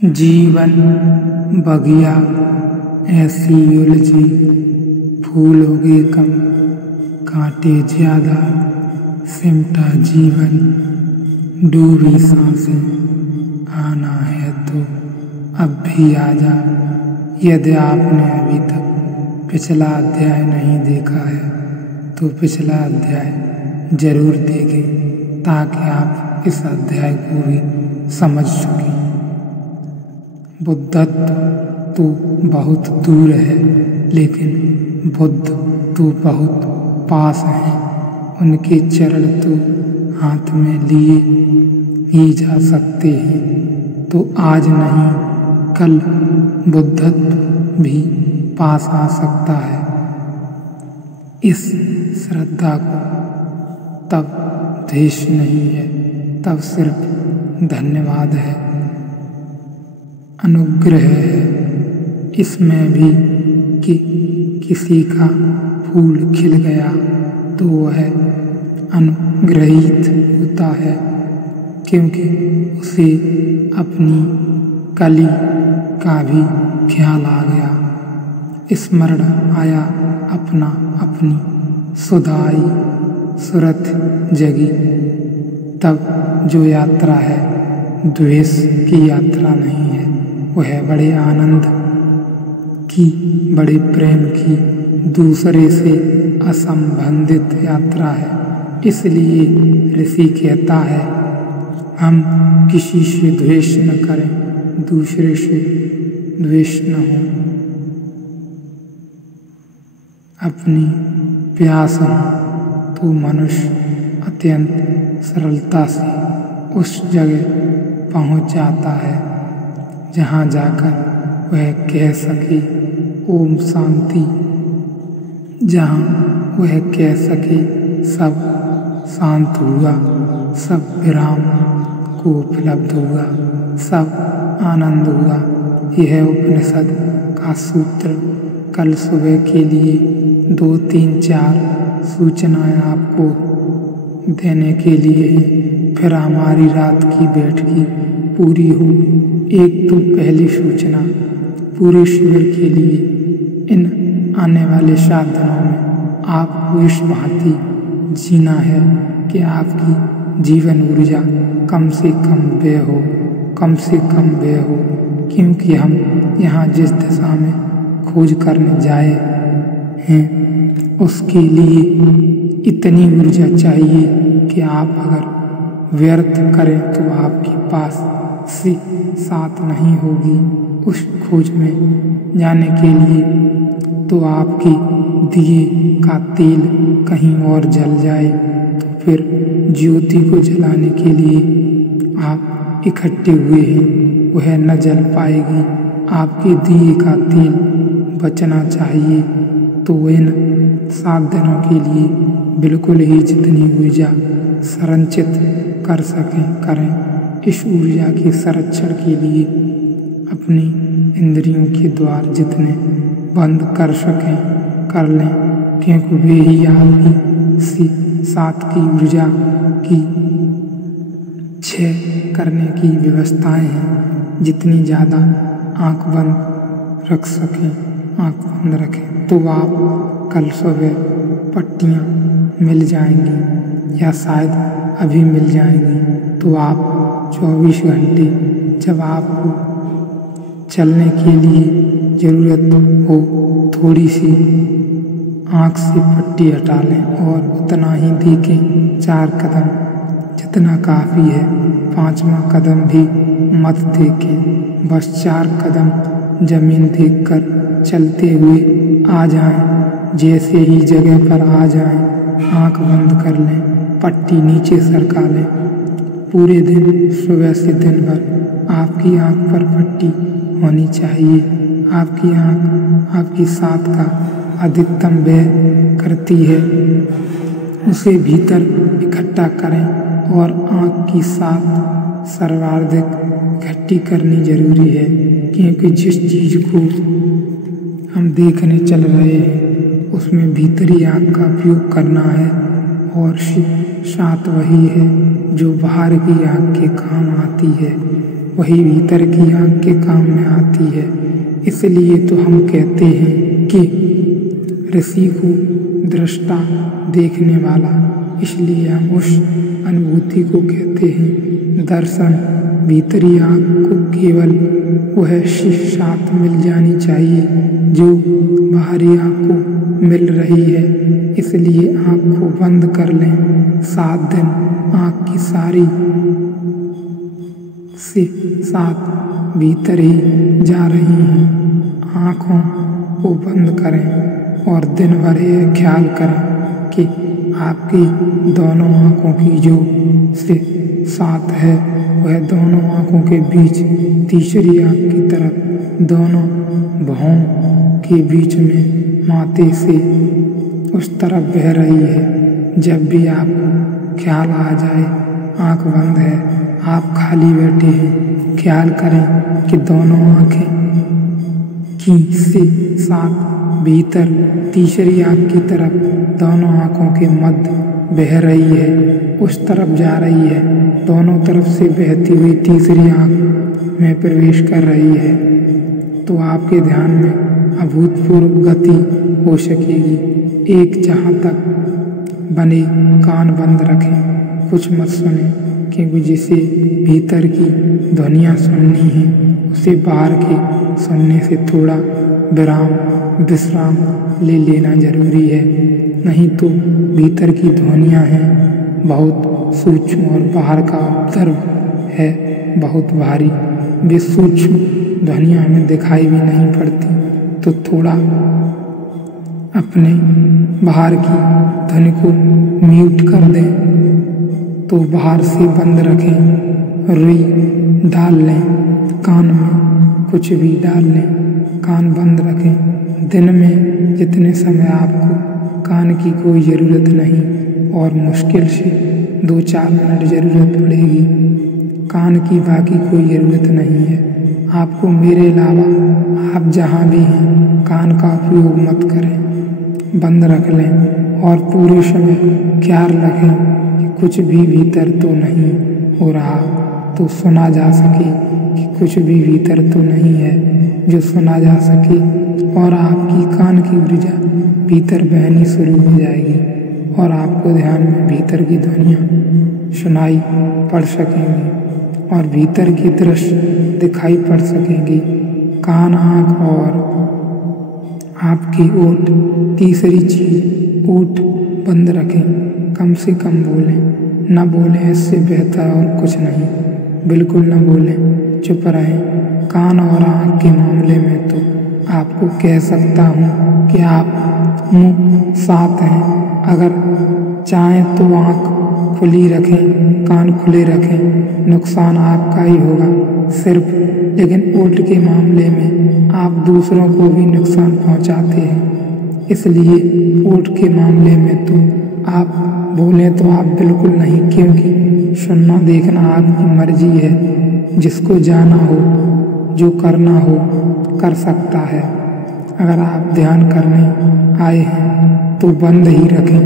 जीवन बगिया ऐसी उलझी, फूल उगे कम, कांटे ज्यादा, सिमटा जीवन, डूबी सांसें, आना है तो अब भी आजा। यदि आपने अभी तक पिछला अध्याय नहीं देखा है तो पिछला अध्याय जरूर देखें ताकि आप इस अध्याय को भी समझ सकें। बुद्धत्व तो बहुत दूर है, लेकिन बुद्ध तो बहुत पास हैं। उनके चरण तो हाथ में लिए ही जा सकते हैं। तो आज नहीं, कल बुद्धत्व भी पास आ सकता है। इस श्रद्धा को तब द्वेष नहीं है, तब सिर्फ धन्यवाद है, अनुग्रह है। इसमें भी कि किसी का फूल खिल गया तो वह अनुग्रहित होता है, क्योंकि उसे अपनी कली का भी ख्याल आ गया, स्मरण आया अपना अपनी सुधाई सुरत जगी। तब जो यात्रा है द्वेष की यात्रा नहीं है, वह बड़े आनंद की, बड़े प्रेम की, दूसरे से असंबंधित यात्रा है। इसलिए ऋषि कहता है, हम किसी से द्वेष न करें, दूसरे से द्वेष न हो। अपनी प्यास हो तो मनुष्य अत्यंत सरलता से उस जगह पहुंच जाता है जहाँ जाकर वह कह सके ओम शांति, जहाँ वह कह सके सब शांत हुआ, सब विराम को उपलब्ध हुआ, सब आनंद हुआ। यह उपनिषद का सूत्र कल सुबह के लिए 2, 3, 4 सूचनाएं आपको देने के लिए हैं। फिर हमारी रात की बैठकी पूरी हो। एक तो पहली सूचना, पूरे शिविर के लिए इन आने वाले 7 दिनों में आपको इस भांति जीना है कि आपकी जीवन ऊर्जा कम से कम व्यय हो, कम से कम व्यय हो। क्योंकि हम यहाँ जिस दिशा में खोज करने जाए हैं उसके लिए इतनी ऊर्जा चाहिए कि आप अगर व्यर्थ करें तो आपके पास से साथ नहीं होगी। उस खोज में जाने के लिए तो आपके दिए का तेल कहीं और जल जाए तो फिर ज्योति को जलाने के लिए आप इकट्ठे हुए हैं वह न जल पाएगी। आपके दिए का तेल बचना चाहिए। तो इन 7 दिनों के लिए बिल्कुल ही जितनी ऊर्जा संरक्षित कर सकें करें। इस ऊर्जा के संरक्षण के लिए अपनी इंद्रियों के द्वार जितने बंद कर सकें कर लें, क्योंकि वे ही आपकी 7 की ऊर्जा की क्षय करने की व्यवस्थाएं हैं। जितनी ज़्यादा आंख बंद रख सकें, आंख बंद रखें तो आप कल सुबह पट्टियाँ मिल जाएंगी या शायद अभी मिल जाएंगी। तो आप 24 घंटे जब आपको चलने के लिए ज़रूरत हो थोड़ी सी आँख से पट्टी हटा लें और उतना ही देखें। 4 कदम जितना काफ़ी है, 5वां कदम भी मत देखें। बस 4 कदम जमीन देखकर चलते हुए आ जाएं। जैसे ही जगह पर आ जाएं, आँख बंद कर लें, पट्टी नीचे सरका लें। पूरे दिन सुबह से दिन भर आपकी आँख पर पट्टी होनी चाहिए। आपकी आँख आपकी 7 का अधिकतम व्यय करती है, उसे भीतर इकट्ठा करें और आँख की 7 सर्वाधिक इकट्ठी करनी जरूरी है। क्योंकि जिस चीज़ को हम देखने चल रहे हैं उसमें भीतरी आँख का उपयोग करना है और 7 वही है जो बाहर की आँख के काम आती है। वही भीतर की आँख के काम में आती है। इसलिए तो हम कहते हैं कि ऋषि को दृष्टा देखने वाला, इसलिए हम उस अनुभूति को कहते हैं दर्शन। भीतरी आँख को केवल वह साथ मिल जानी चाहिए जो बाहरी आँख को मिल रही है। इसलिए आँख को बंद कर लें। 7 दिन आँख की सारी से 7 भीतर ही जा रही हैं। आँखों को बंद करें और दिन भर यह ख्याल करें कि आपकी दोनों आँखों की जो से 7 है वह दोनों आँखों के बीच तीसरी आँख की तरफ दोनों भौं के बीच में माथे से उस तरफ बह रही है। जब भी आपको ख्याल आ जाए आँख बंद है, आप खाली बैठे हैं, ख्याल करें कि दोनों आँखें की से 7 भीतर तीसरी आँख की तरफ दोनों आँखों के मध्य बह रही है, उस तरफ जा रही है। दोनों तरफ से बहती हुई तीसरी आँख में प्रवेश कर रही है तो आपके ध्यान में अभूतपूर्व गति हो सकेगी। एक जहाँ तक बने कान बंद रखें, कुछ मत सुने, क्योंकि जिसे भीतर की ध्वनियाँ सुननी है उसे बाहर के सुनने से थोड़ा विश्राम ले लेना जरूरी है। नहीं तो भीतर की ध्वनियाँ हैं बहुत सूक्ष्म और बाहर का उपद्रव है बहुत भारी। वे सूक्ष्म ध्वनियाँ हमें दिखाई भी नहीं पड़ती, तो थोड़ा अपने बाहर की ध्वनि को म्यूट कर दें। तो बाहर से बंद रखें, रुई डाल लें, कान में कुछ भी डाल लें, कान बंद रखें। दिन में जितने समय आपको कान की कोई ज़रूरत नहीं और मुश्किल से 2-4 मिनट ज़रूरत पड़ेगी, कान की बाकी कोई ज़रूरत नहीं है आपको। मेरे अलावा आप जहाँ भी हैं कान का उपयोग मत करें, बंद रख लें और पूरे समय ख्याल रखें कि कुछ भी भीतर तो नहीं हो रहा, तो सुना जा सके कि कुछ भी भीतर तो नहीं है जो सुना जा सके, और आपकी कान की ऊर्जा भीतर बहनी शुरू हो जाएगी और आपको ध्यान में भीतर की ध्वनियाँ सुनाई पड़ सकेंगी और भीतर की दृश्य दिखाई पड़ सकेंगी। कान, आँख और आपकी ओठ, तीसरी चीज ओठ बंद रखें, कम से कम बोलें, न बोलें इससे बेहतर और कुछ नहीं, बिल्कुल न बोलें, चुप रहें। कान और आँख के मामले में तो आपको कह सकता हूँ कि आप मुँह साथ हैं, अगर चाहें तो आँख खुली रखें, कान खुले रखें, नुकसान आपका ही होगा सिर्फ। लेकिन ओठ के मामले में आप दूसरों को भी नुकसान पहुँचाते हैं, इसलिए ओठ के मामले में तो आप बोलें तो आप बिल्कुल नहीं, क्योंकि सुनना देखना आपकी मर्जी है। जिसको जाना हो, जो करना हो कर सकता है। अगर आप ध्यान करने आए हैं तो बंद ही रखें,